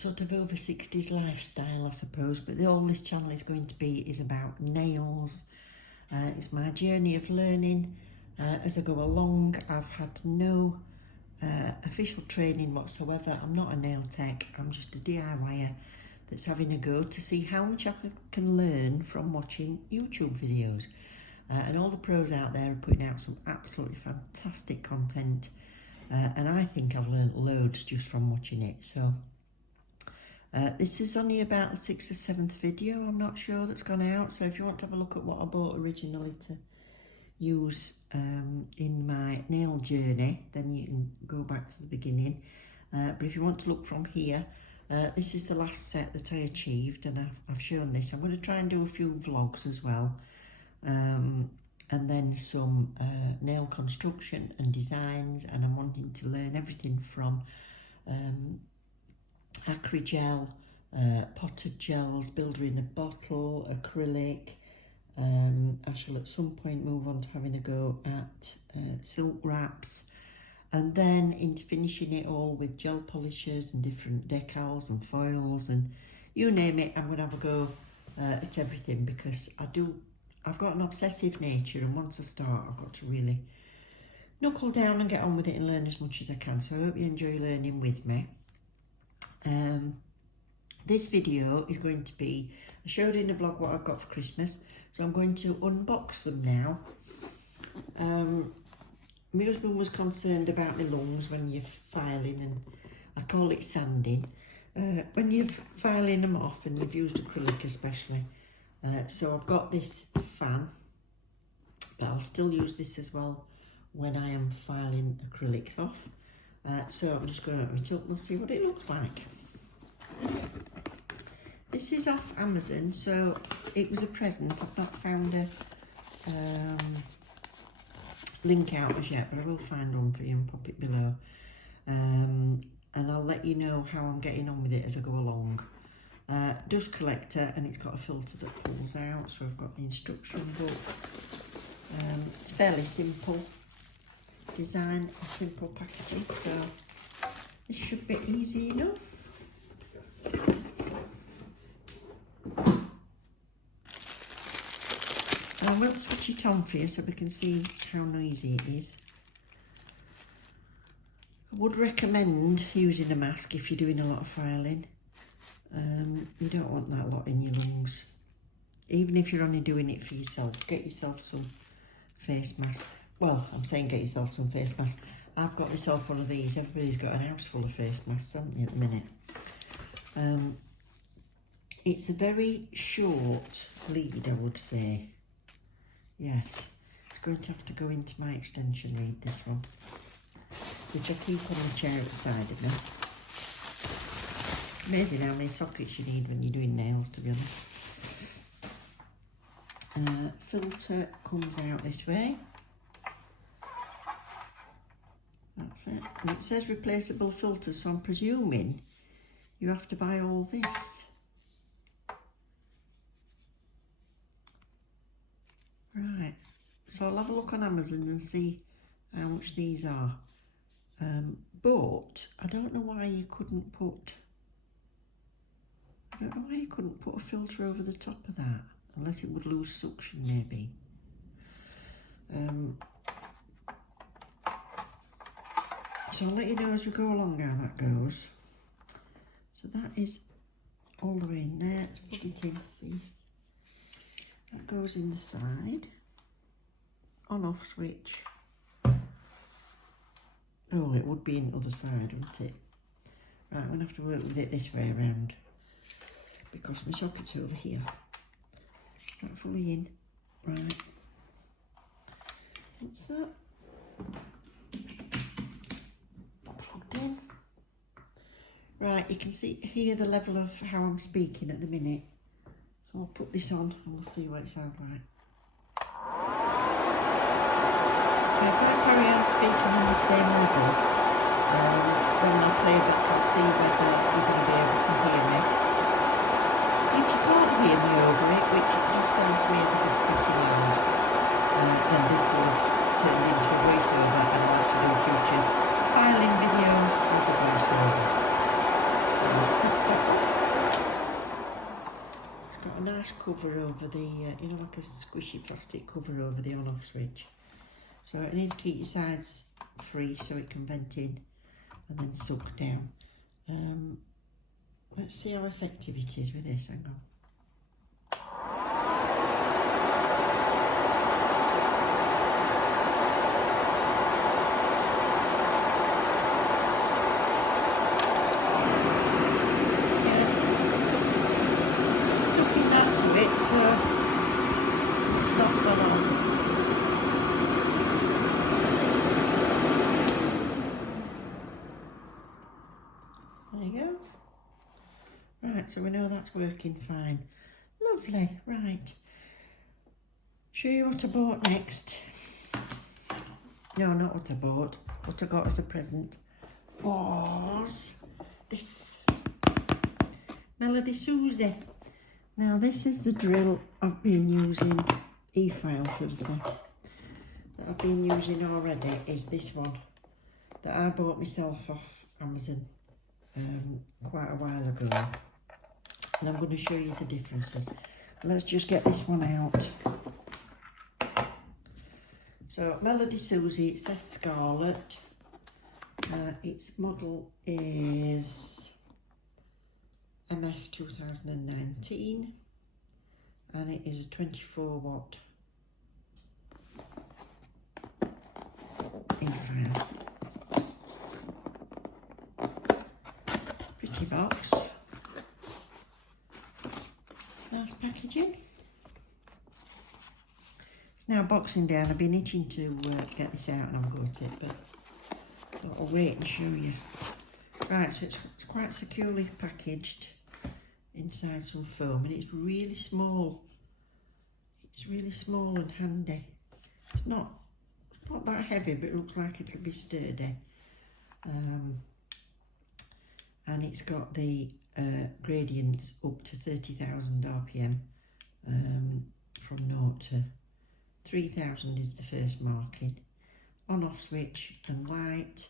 sort of over 60s lifestyle, I suppose, but all this channel is going to be is about nails. It's my journey of learning as I go along. I've had no official training whatsoever. I'm not a nail tech, I'm just a DIYer that's having a go to see how much I can learn from watching YouTube videos. And all the pros out there are putting out some absolutely fantastic content, and I think I've learned loads just from watching it. So this is only about the 6th or 7th video, I'm not sure, that's gone out. So if you want to have a look at what I bought originally to use in my nail journey, then you can go back to the beginning. But if you want to look from here, this is the last set that I achieved, and I've shown this. I'm going to try and do a few vlogs as well, and then some nail construction and designs, and I'm wanting to learn everything from acrygel, potted gels, builder in a bottle, acrylic. I shall at some point move on to having a go at silk wraps, and then into finishing it all with gel polishers and different decals and foils, and you name it, I'm going to have a go at everything, because I've got an obsessive nature, and once I start I've got to really knuckle down and get on with it and learn as much as I can. So I hope you enjoy learning with me. This video is going to be, I showed in the vlog what I've got for Christmas, so I'm going to unbox them now. My husband was concerned about my lungs when you're filing, and I call it sanding, when you're filing them off, and you've used acrylic especially. So I've got this fan, but I'll still use this as well when I am filing acrylics off. So I'm just going to open it up and we'll see what it looks like. This is off Amazon, so it was a present. I've not found a link out as yet, but I will find one for you and pop it below. And I'll let you know how I'm getting on with it as I go along. Dust collector, and it's got a filter that pulls out, so I've got the instruction book. It's fairly simple design, simple packaging, so this should be easy enough. I will switch it on for you so we can see how noisy it is. I would recommend using a mask if you're doing a lot of filing. You don't want that lot in your lungs. Even if you're only doing it for yourself, get yourself some face mask. Well, I'm saying get yourself some face mask. I've got myself one of these. Everybody's got an house full of face masks, haven't they, at the minute? It's a very short lead, I would say. Yes, it's going to have to go into my extension lead, this one, which I keep on the chair at the side of me. Amazing how many sockets you need when you're doing nails, to be honest. Filter comes out this way. That's it. And it says replaceable filters, so I'm presuming you have to buy all this. Right, so I'll have a look on Amazon and see how much these are. But I don't know why you couldn't put, a filter over the top of that, unless it would lose suction maybe. So I'll let you know as we go along how that goes. So that is all the way in there. Let's put it in, see. That goes in the side. On off switch. Oh, it would be in the other side, wouldn't it? Right, I'm going to have to work with it this way around, because my socket's over here. Not fully in. Right. What's that? Plugged in. Right, you can see here the level of how I'm speaking at the minute. So I'll put this on and we'll see what it sounds like. So if I carry on speaking on the same level, then when I play back I'll see whether you're going to be able to hear me. If you can't hear me over it, which it just sounds to me as if it's pretty loud, then this will have turned into a voiceover, and I'll have to do future filing videos as a voiceover. So that's that cover over the, you know, like a squishy plastic cover over the on-off switch. So I need to keep your sides free so it can vent in and then suck down. Let's see how effective it is with this. Hang on. There you go. Right, so we know that's working fine. Lovely, right. Show you what I bought next. No, not what I bought. What I got as a present was this Melody Susie. Now this is the drill I've been using, E-file should I say, that I've been using already is this one that I bought myself off Amazon quite a while ago, and I'm going to show you the differences. Let's just get this one out. So Melody Susie, it says Scarlett, its model is MS 2019 and it is a 24 watt E-file. Pretty box. Nice packaging. It's now Boxing Day and I've been itching to get this out and I've got it, but I'll wait and show you. Right, so it's quite securely packaged inside some foam and it's really small. It's really small and handy. It's not that heavy, but it looks like it'll be sturdy. And it's got the gradients up to 30,000 RPM from 0 to 3,000 is the first marking. On-off switch and light,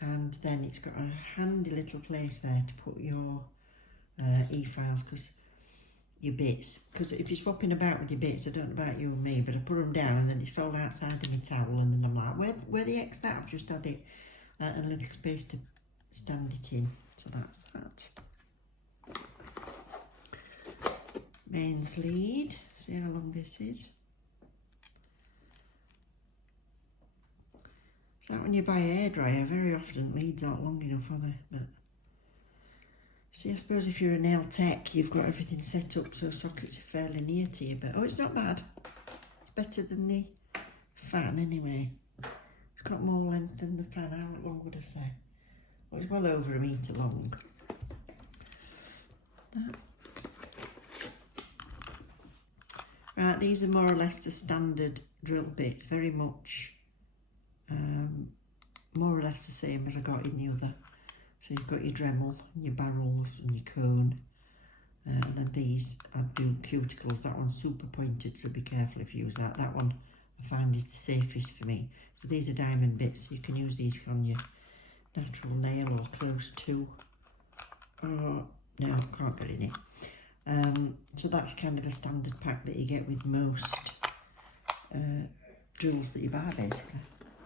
and then it's got a handy little place there to put your E-files, because your bits, because if you're swapping about with your bits, I don't know about you and me, but I put them down and then it's fell outside of my towel and then I'm like, where the X that? I've just had it and a little space to stand it in. So that's that. Mains lead, see how long this is. It's like when you buy a hairdryer, very often leads aren't long enough, are they? But see, I suppose if you're a nail tech, you've got everything set up so sockets are fairly near to you, but oh, it's not bad. It's better than the fan anyway. It's got more length than the fan. How long would I say? Well, it's well over 1 metre long. That. Right, these are more or less the standard drill bits, very much more or less the same as I got in the other. So you've got your Dremel, and your barrels and your cone, and then these I do cuticles. That one's super pointed, so be careful if you use that. That one I find is the safest for me. So these are diamond bits, so you can use these on your natural nail or close to. Oh, no, can't get in it. So that's kind of a standard pack that you get with most drills that you buy basically,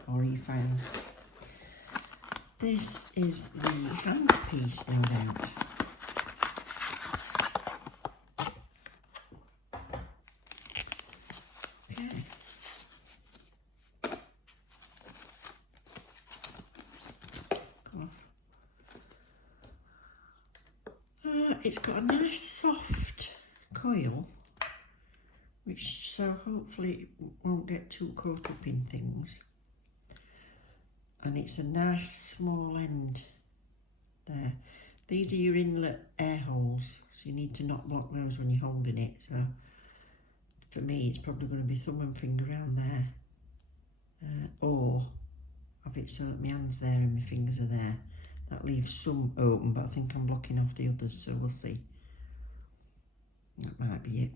or E-files. This is the handpiece, no doubt. Okay. It's got a nice soft coil, which so hopefully it won't get too caught up in things. And it's a nice small end there. These are your inlet air holes, so you need to not block those when you're holding it. So for me, it's probably going to be thumb and finger around there, or have it so that my hand's there and my fingers are there. That leaves some open, but I think I'm blocking off the others, so we'll see. That might be it.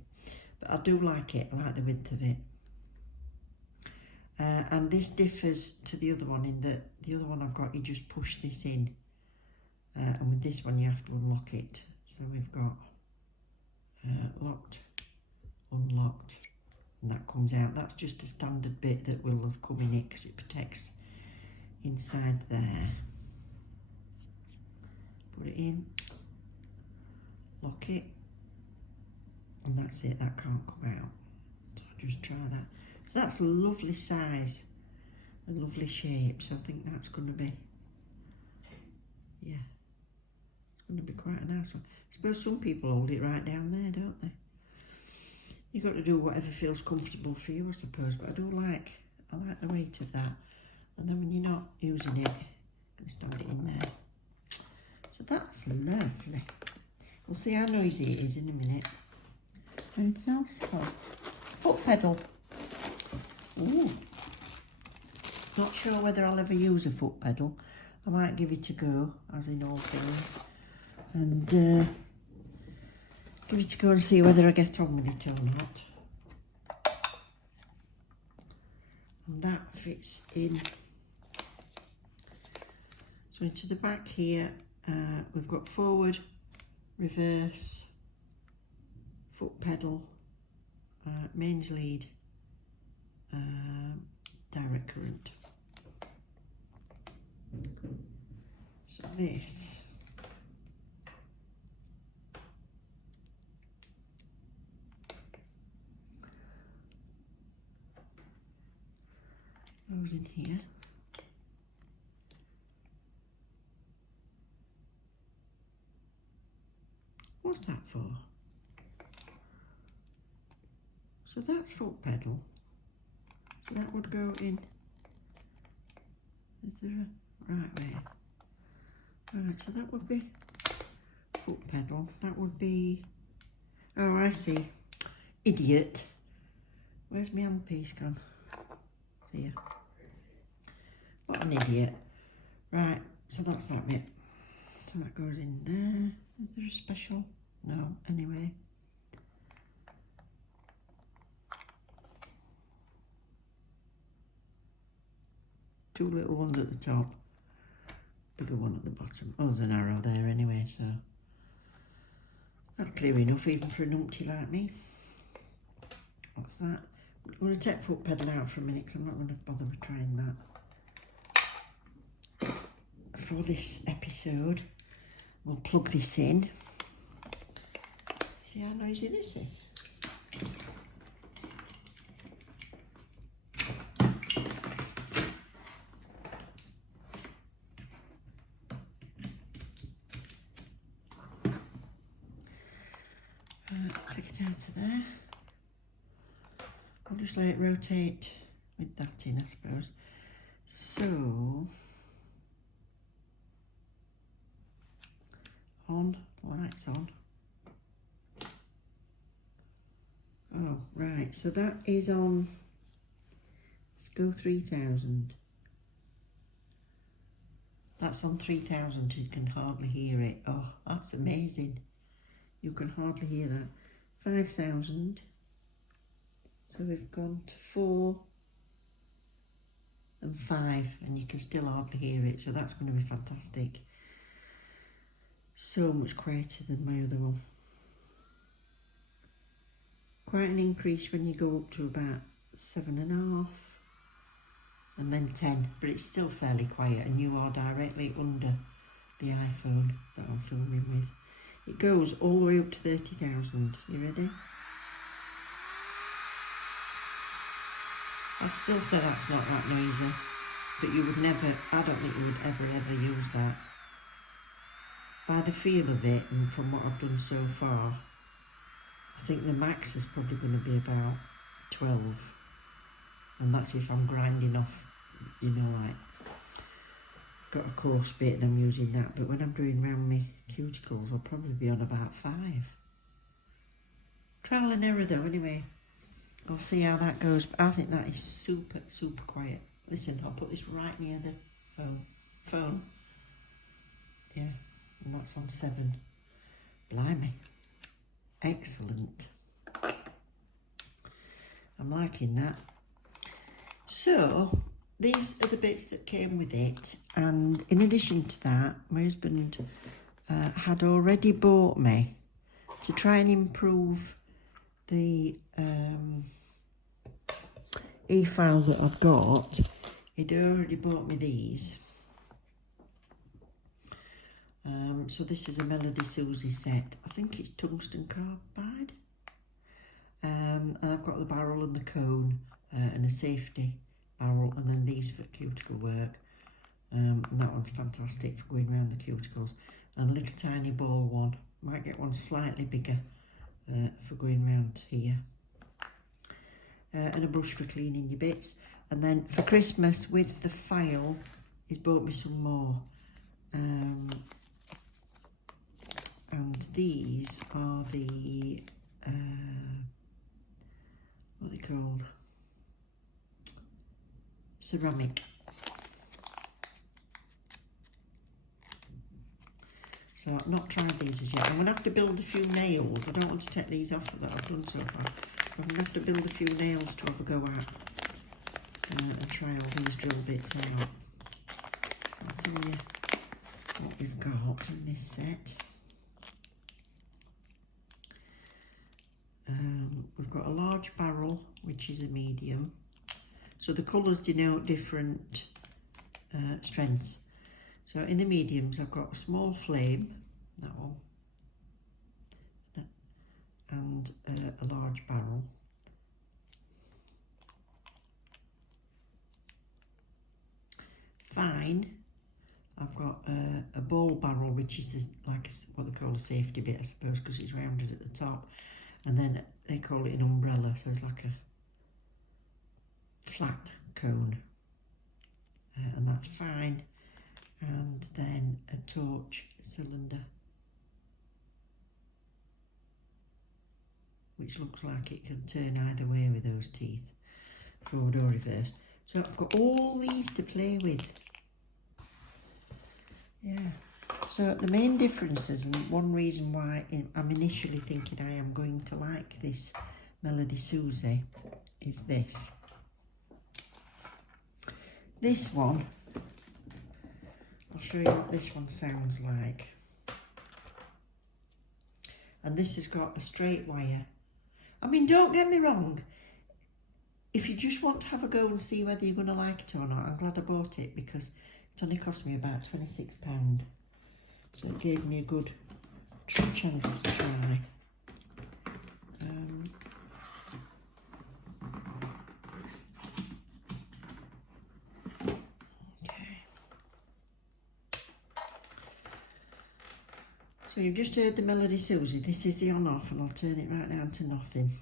But I do like it. I like the width of it. And this differs to the other one in that the other one I've got, you just push this in, and with this one you have to unlock it. So we've got locked unlocked, and that comes out. That's just a standard bit that will have come in it because it protects inside there. Put it in, lock it, and that's it. That can't come out. So I'll just try that. So that's a lovely size, a lovely shape. So I think that's going to be, yeah, it's going to be quite a nice one. I suppose some people hold it right down there, don't they? You've got to do whatever feels comfortable for you, I suppose. But I like the weight of that. And then when you're not using it, you can stand it in there. So that's lovely. We'll see how noisy it is in a minute. Anything else? Oh, foot pedal. Ooh. Not sure whether I'll ever use a foot pedal. I might give it a go, as in all things. And give it a go and see whether I get on with it or not. And that fits in. So into the back here, we've got forward, reverse, foot pedal, mains lead, direct current. So this goes in here. What's that for? So that's foot pedal. So that would go in. Is there a right way? Right, so that would be foot pedal. That would be, oh, I see. Idiot. Where's my handpiece gone? Here. What an idiot. Right, so that's that bit. So that goes in there. Is there a special? No, anyway. Two little ones at the top, bigger one at the bottom. Oh, there's an arrow there anyway, so that's clear enough even for a numpty like me. What's that? I'm going to take foot pedal out for a minute because I'm not going to bother with trying that. For this episode, we'll plug this in. See how noisy this is. Take it out of there. I'll just let it rotate with that in, I suppose. So, on, lights on. Oh, right, so that is on, let's go 3000. That's on 3000, you can hardly hear it. Oh, that's amazing. You can hardly hear that. 5000. So we've gone to 4 and 5, and you can still hardly hear it. So that's going to be fantastic. So much quieter than my other one. Quite an increase when you go up to about 7.5 and then 10, but it's still fairly quiet, and you are directly under the iPhone that I'm filming with. It goes all the way up to 30,000. You ready? I still say that's not that noisy, but you would never, I don't think you would ever use that. By the feel of it and from what I've done so far, I think the max is probably going to be about 12. And that's if I'm grinding off, you know, like, got a coarse bit and I'm using that. But when I'm doing round my cuticles, I'll probably be on about 5. Trial and error though, anyway. I'll see how that goes. But I think that is super, super quiet. Listen, I'll put this right near the phone. Yeah, and that's on 7. Blimey. Excellent. I'm liking that. So, these are the bits that came with it. And in addition to that, my husband had already bought me, to try and improve the E-file that I've got, he'd already bought me these. So this is a Melody Susie set. I think it's tungsten carbide. And I've got the barrel and the cone and a safety barrel, and then these for cuticle work. And that one's fantastic for going around the cuticles. And a little tiny ball one. Might get one slightly bigger for going around here. And a brush for cleaning your bits. And then for Christmas with the file, he's bought me some more. And these are the, what are they called? Ceramic. So I've not tried these as yet. I'm going to have to build a few nails. I don't want to take these off that I've done so far. I'm going to have to build a few nails to have a go at and try all these drill bits out. I'll tell you what we've got in this set. We've got a large barrel, which is a medium. So the colours denote different strengths. So in the mediums, I've got a small flame, that one, and a large barrel. Fine, I've got a ball barrel, which is like what they call a safety bit, I suppose, because it's rounded at the top. And then they call it an umbrella, so it's like a flat cone. And that's fine. And then a torch cylinder, which looks like it can turn either way with those teeth, forward or reverse. So I've got all these to play with. Yeah. So the main differences, and one reason why I'm initially thinking I am going to like this Melody Susie, is this. This one, I'll show you what this one sounds like. And this has got a straight wire. I mean, don't get me wrong. If you just want to have a go and see whether you're going to like it or not, I'm glad I bought it because it only cost me about £26. So it gave me a good chance to try. Okay. So you've just heard the Melody Susie. This is the on-off, and I'll turn it right down to nothing.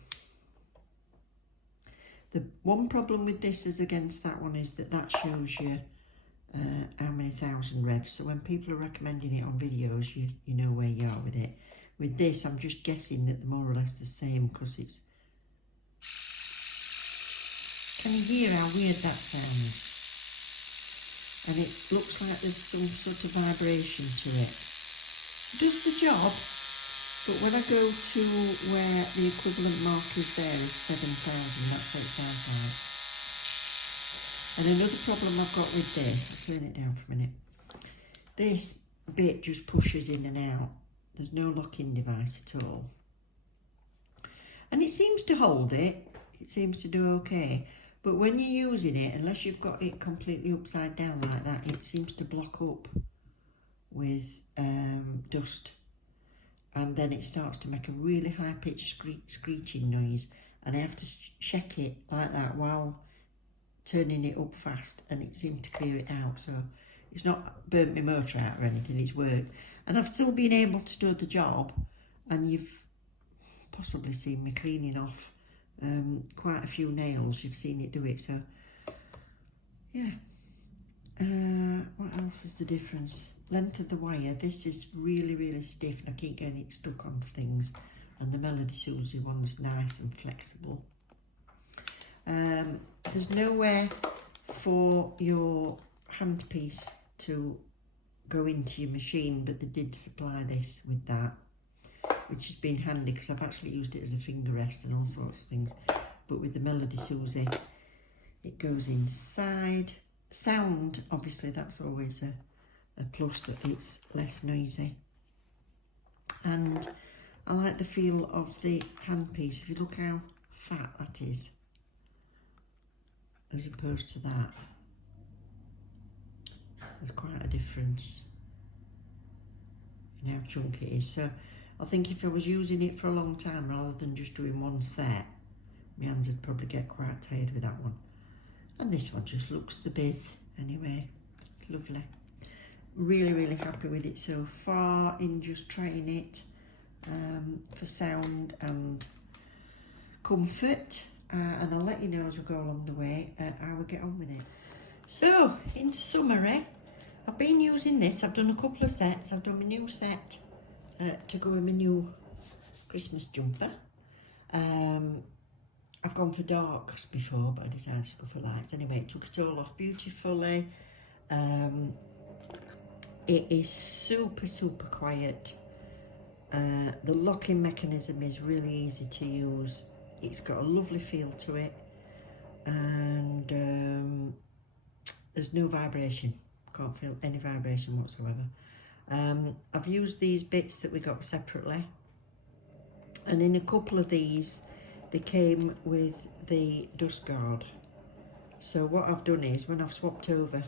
The one problem with this is against that one is that shows you how many thousand revs. So when people are recommending it on videos, you know where you are with it. With this, I'm just guessing that they're more or less the same because it's... Can you hear how weird that sounds? And it looks like there's some sort of vibration to it. It does the job, but when I go to where the equivalent mark is there is 7,000, that's what it sounds like. And another problem I've got with this, I'll turn it down for a minute. This bit just pushes in and out. There's no lock-in device at all. And it seems to hold it. It seems to do okay. But when you're using it, unless you've got it completely upside down like that, it seems to block up with dust. And then it starts to make a really high-pitched screeching noise. And I have to check it like that while turning it up fast, and it seemed to clear it out. So it's not burnt my motor out or anything, it's worked. And I've still been able to do the job, and you've possibly seen me cleaning off quite a few nails. You've seen it do it, so yeah. What else is the difference? Length of the wire. This is really, really stiff, and I keep getting it stuck on things. And the Melody Susie one's nice and flexible. There's nowhere for your handpiece to go into your machine, but they did supply this with that, which has been handy because I've actually used it as a finger rest and all sorts of things. But with the Melody Susie, it goes inside. Sound, obviously, that's always a plus, that it's less noisy. And I like the feel of the handpiece. If you look how fat that is, as opposed to that. There's quite a difference in how chunky it is. So I think if I was using it for a long time rather than just doing one set, my hands would probably get quite tired with that one. And this one just looks the biz anyway. It's lovely. Really, really happy with it so far in just trying it for sound and comfort. And I'll let you know as we go along the way how we get on with it. So, in summary, I've been using this. I've done a couple of sets. I've done my new set to go with my new Christmas jumper. I've gone for darks before, but I decided to go for lights. Anyway, it took it all off beautifully. It is super, super quiet. The locking mechanism is really easy to use. It's got a lovely feel to it. And there's no vibration. Can't feel any vibration whatsoever. I've used these bits that we got separately. And in a couple of these, they came with the dust guard. So what I've done is, when I've swapped over,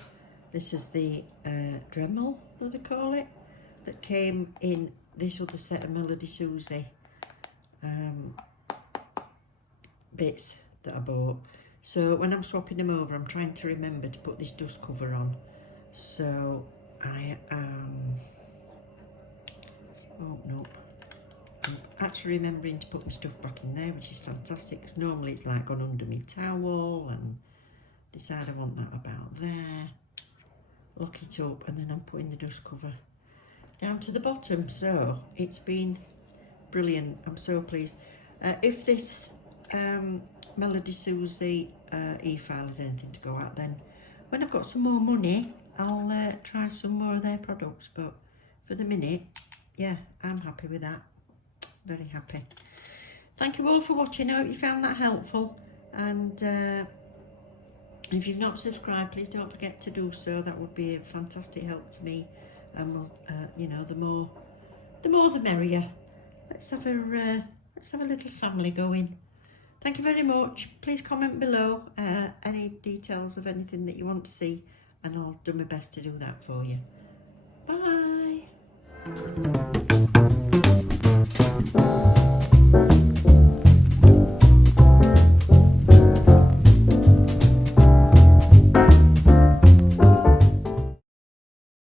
this is the Dremel, what do they call it, that came in this other set of Melody Susie bits that I bought. So when I'm swapping them over, I'm trying to remember to put this dust cover on. So I am, oh no, I'm actually remembering to put my stuff back in there, which is fantastic, because normally it's like gone under my towel, and decide I want that about there. Lock it up, and then I'm putting the dust cover down to the bottom. So it's been brilliant. I'm so pleased. If this Melody Susie E-file is anything to go at, then when I've got some more money, I'll try some more of their products. But for the minute, yeah, I'm happy with that. Very happy. Thank you all for watching. I hope you found that helpful. And if you've not subscribed, please don't forget to do so. That would be a fantastic help to me. And you know, the more the merrier. Let's have a little family going. Thank you very much. Please comment below any details of anything that you want to see, and I'll do my best to do that for you. Bye.